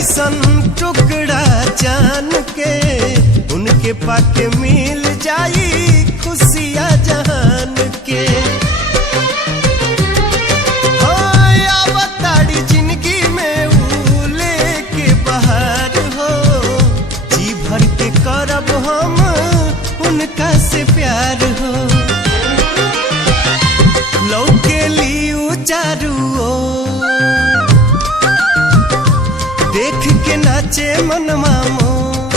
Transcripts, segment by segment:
जैसन टुकड़ा जान के उनके पाके मिल जाई खुशियाँ जहान के। बताड़ी जिंदगी में उले के बहार हो, जी भर के करब हम उनका से प्यार हो। लौके लियू चारू ओर, देख के नाचे मनवा मोर।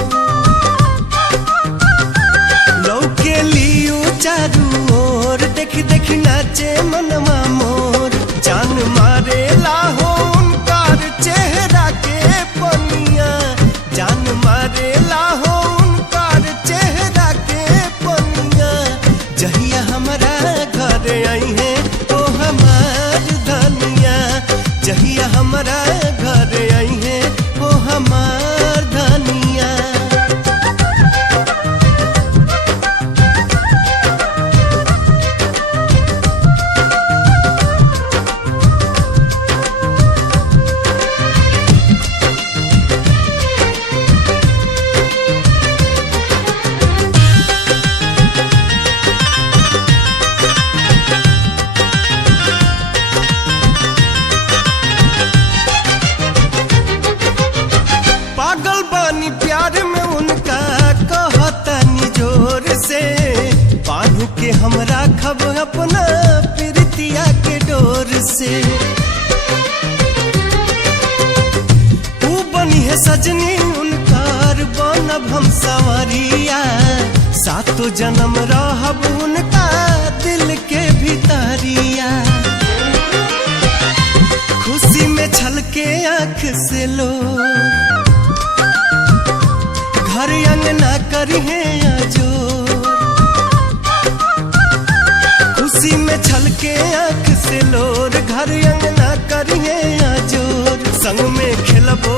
लौके लियू चारू ओर, देख देख नाचे मनवा मोर। जान मारे लाहो उनकार चेहरा के पनिया, जान मारे लाहो उनकार चेहरा के पनिया। जहिया हमारा घर आई है तो हमार धनिया, जहिया हमारा घर आई है वो हमार धनिया। पागल बानी प्यार में उनका कहतानी जोर से, बांध के हम राखब अपना प्रीतिया के डोर से। तू बनी है सजनी उनकार, बनब हम सवरिया। सातों जन्म रहब उनका दिल के भीतरिया। खुशी में छलके आँख से लो, घर अंगना करिहे आजोर। खुशी में छलके आँख से लोर, घर अंगना करिहे आजोर। संग में खेलबो